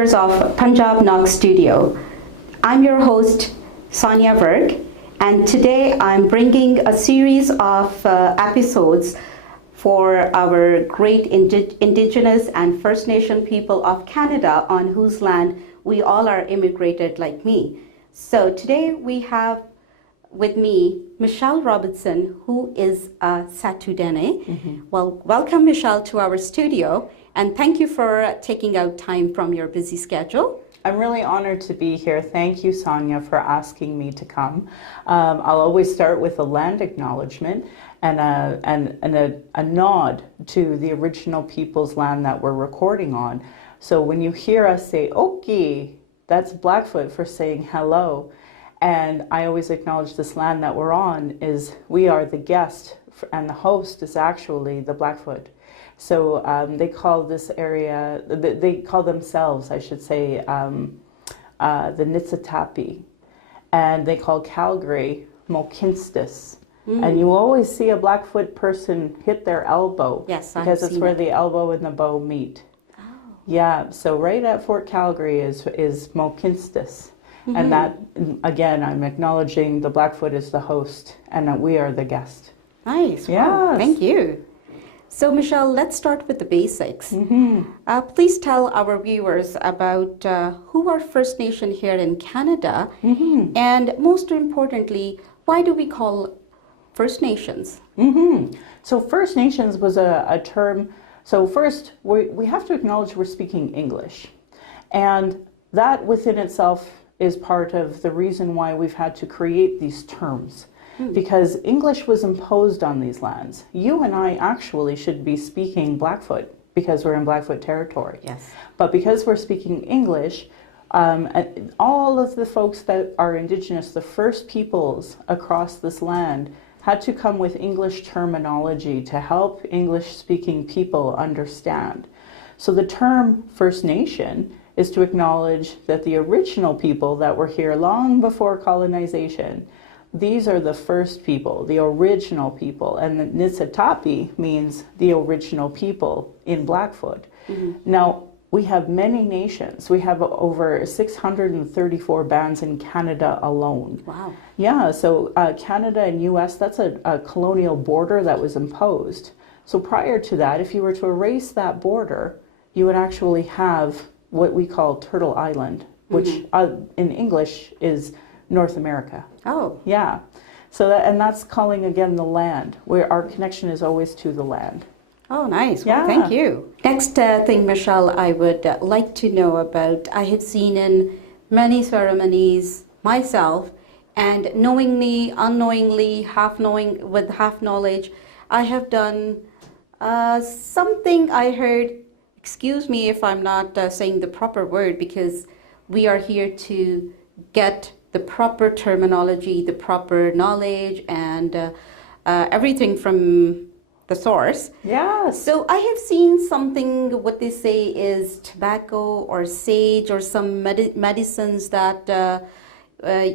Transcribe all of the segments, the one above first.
viewers of Punjab Knox Studio. I'm your host, Sonia Virg, and today I'm bringing a series of episodes for our great indigenous and First Nation people of Canada on whose land we all are immigrated like me. So today we have with me Michelle Robertson, who is a Satudene. Well, welcome Michelle to our studio, and thank you for taking out time from your busy schedule. I'm really honored to be here. Thank you, Sonia, for asking me to come. I'll always start with a land acknowledgement and a nod to the original people's land that we're recording on. So when you hear us say "Oki," that's Blackfoot for saying hello. And I always acknowledge this land that we're on is we are the guest, and the host is actually the Blackfoot. So they call this area, they call themselves, I should say, the Nitsitapi. And they call Calgary Mokinstis. And you always see a Blackfoot person hit their elbow. Yes, because it's where the elbow and the bow meet. Oh. Yeah, so right at Fort Calgary is Mokinstis. And that, again, I'm acknowledging the Blackfoot is the host and that we are the guest. Nice. Yes. Wow. Thank you. So, Michelle, let's start with the basics. Please tell our viewers about who are First Nation here in Canada, and most importantly, why do we call First Nations? So First Nations was a term. So first, we have to acknowledge we're speaking English. And that within itself is part of the reason why we've had to create these terms. Because English was imposed on these lands. You and I actually should be speaking Blackfoot because we're in Blackfoot territory. Yes. But because we're speaking English, all of the folks that are indigenous, the first peoples across this land, had to come with English terminology to help English-speaking people understand. So the term First Nation is to acknowledge that the original people that were here long before colonization, these are the first people, the original people, and the Nitsitapi means the original people in Blackfoot. Now, we have many nations. We have over 634 bands in Canada alone. Wow. Yeah, so Canada and US, that's a colonial border that was imposed. So prior to that, if you were to erase that border, you would actually have what we call Turtle Island, which in English is North America. Oh. Yeah. So that's calling again the land, where our connection is always to the land. Oh, nice. Yeah. Well, thank you. Next thing, Michelle, I would like to know about, I have seen in many ceremonies myself, and knowingly, unknowingly, with half knowledge, I have done something I heard. Excuse me if I'm not saying the proper word, because we are here to get the proper terminology, the proper knowledge, and everything from the source. Yes. So I have seen something, what they say is tobacco or sage or some medicines that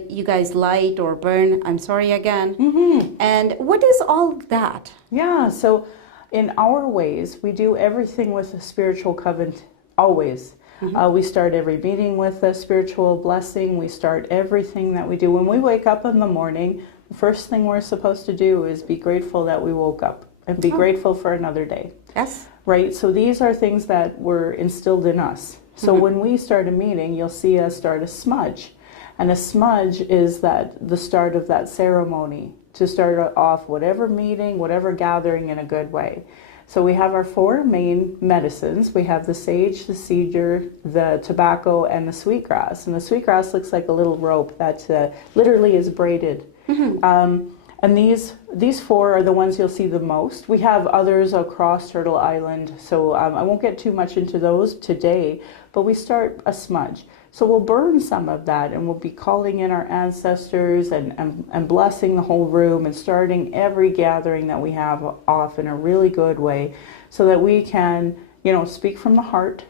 you guys light or burn. I'm sorry again. And what is all that? Yeah, so in our ways, we do everything with a spiritual covenant, always. We start every meeting with a spiritual blessing. We start everything that we do. When we wake up in the morning, the first thing we're supposed to do is be grateful that we woke up and be grateful for another day. Yes. Right? So these are things that were instilled in us. So when we start a meeting, you'll see us start a smudge. And a smudge is the start of that ceremony, to start off whatever meeting, whatever gathering in a good way. So we have our four main medicines. We have the sage, the cedar, the tobacco, and the sweetgrass. And the sweetgrass looks like a little rope that literally is braided. And these four are the ones you'll see the most. We have others across Turtle Island, so I won't get too much into those today, but we start a smudge. So we'll burn some of that, and we'll be calling in our ancestors and blessing the whole room and starting every gathering that we have off in a really good way so that we can, speak from the heart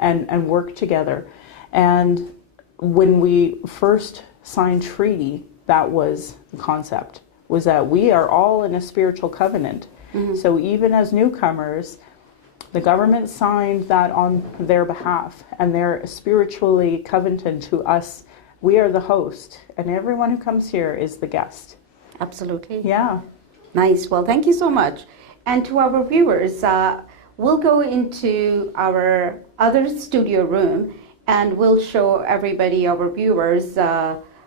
and work together. And when we first signed treaty, that was the concept, was that we are all in a spiritual covenant. So even as newcomers, The government signed that on their behalf, and they're spiritually covenanted to us. We are the host, and everyone who comes here is the guest. Absolutely. Yeah. Nice. Well, thank you so much. And to our viewers, we'll go into our other studio room and we'll show everybody, our viewers,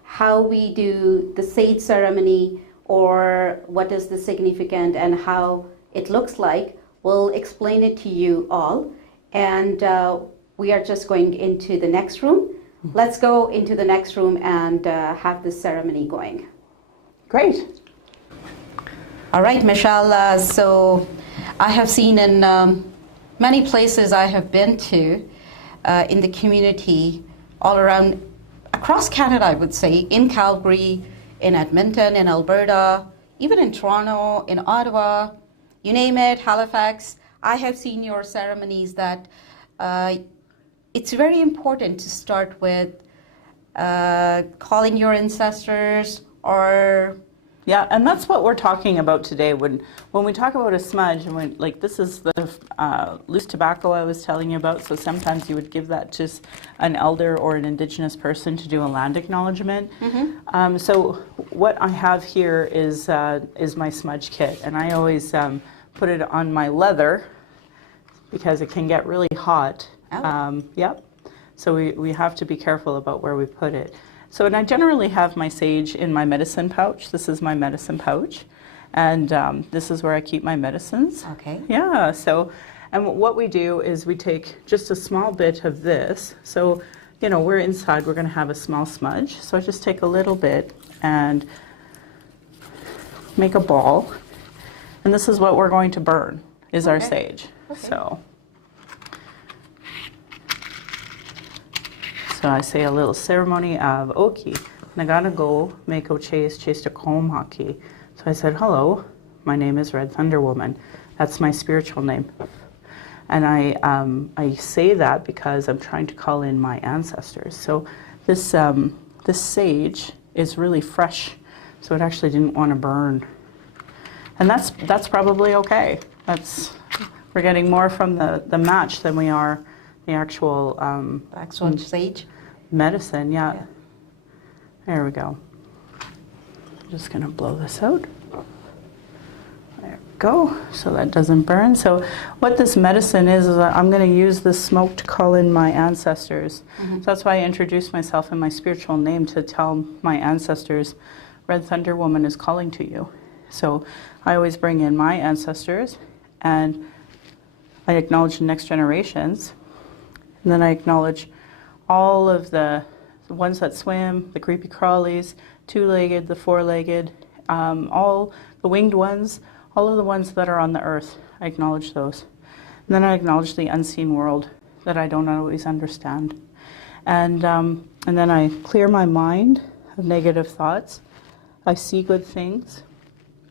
how we do the sage ceremony, or what is the significant and how it looks like. We'll explain it to you all. And we are just going into the next room. Let's go into the next room and have this ceremony going. Great. All right, Michelle. So I have seen in many places I have been to in the community all around, across Canada, I would say, in Calgary, in Edmonton, in Alberta, even in Toronto, in Ottawa, you name it, Halifax. I have seen your ceremonies that it's very important to start with calling your ancestors or... Yeah, and that's what we're talking about today. When we talk about a smudge, and when, like, this is the loose tobacco I was telling you about. So sometimes you would give that to an elder or an indigenous person to do a land acknowledgement. Mm-hmm. So what I have here is my smudge kit, and I always put it on my leather because it can get really hot. Oh. Yep. So we have to be careful about where we put it. So, and I generally have my sage in my medicine pouch. This is my medicine pouch. And this is where I keep my medicines. Okay. Yeah, so, and what we do is we take just a small bit of this. So, you know, we're inside, we're going to have a small smudge. So I just take a little bit and make a ball. And this is what we're going to burn, is our sage. Okay. So I say a little ceremony of Oki, Nagana go, Mako chase to Kom Haki. So I said, hello, my name is Red Thunder Woman. That's my spiritual name. And I say that because I'm trying to call in my ancestors. So this sage is really fresh, so it actually didn't want to burn. And that's probably okay. We're getting more from the match than we are the actual sage medicine. Yeah. There we go. I'm just going to blow this out. There we go. So that doesn't burn. So what this medicine is that I'm going to use this smoke to call in my ancestors. Mm-hmm. So that's why I introduced myself in my spiritual name, to tell my ancestors, Red Thunder Woman is calling to you. So I always bring in my ancestors, and I acknowledge the next generations. And then I acknowledge all of the ones that swim, the creepy crawlies, two-legged, the four-legged, all the winged ones, all of the ones that are on the earth. I acknowledge those. And then I acknowledge the unseen world that I don't always understand. And then I clear my mind of negative thoughts. I see good things.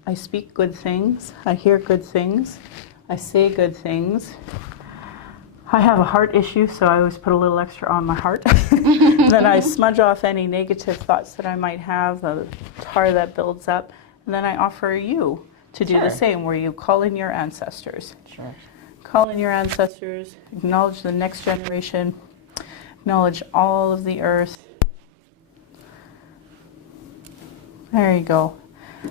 I speak good things. I hear good things. I say good things. I have a heart issue, so I always put a little extra on my heart. Then I smudge off any negative thoughts that I might have, the tar that builds up. And then I offer you to do the same, where you call in your ancestors. Sure. Call in your ancestors, acknowledge the next generation, acknowledge all of the earth. There you go.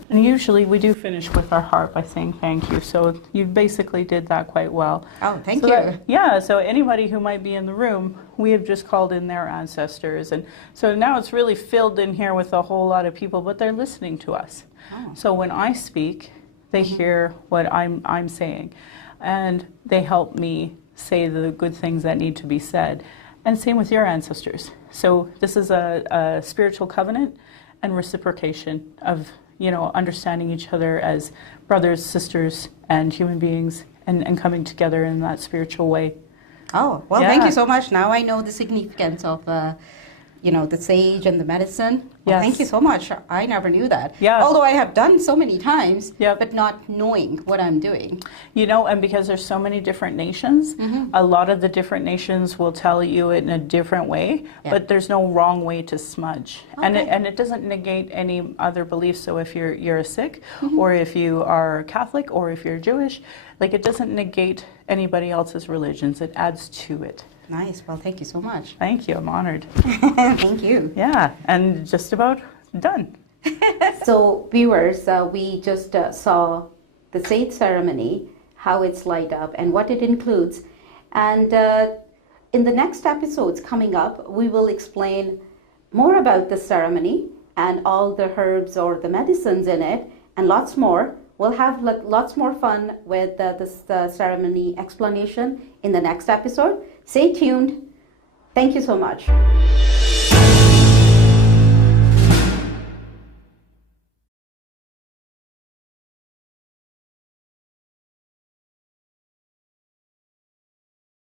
And usually we do finish with our heart by saying thank you. So you basically did that quite well. Oh, thank you. Yeah, so anybody who might be in the room, we have just called in their ancestors. And so now it's really filled in here with a whole lot of people, but they're listening to us. Oh. So when I speak, they hear what I'm saying. And they help me say the good things that need to be said. And same with your ancestors. So this is a spiritual covenant and reciprocation of, you know, understanding each other as brothers, sisters, and human beings, and coming together in that spiritual way. Oh, well, thank you so much. Now I know the significance of, the sage and the medicine. Well, thank you so much. I never knew that. Yeah. Although I have done so many times, Yep. but not knowing what I'm doing. And because there's so many different nations, a lot of the different nations will tell you in a different way, but there's no wrong way to smudge. Okay. And it doesn't negate any other beliefs. So if you're a Sikh, or if you are Catholic, or if you're Jewish, like, it doesn't negate anybody else's religions. It adds to it. Nice. Well, thank you so much. Thank you. I'm honored. Thank you. Yeah, and just about done. So, viewers, we just saw the sage ceremony, how it's light up, and what it includes. And in the next episodes coming up, we will explain more about the ceremony and all the herbs or the medicines in it, and lots more. We'll have lots more fun with this ceremony explanation in the next episode. Stay tuned. Thank you so much.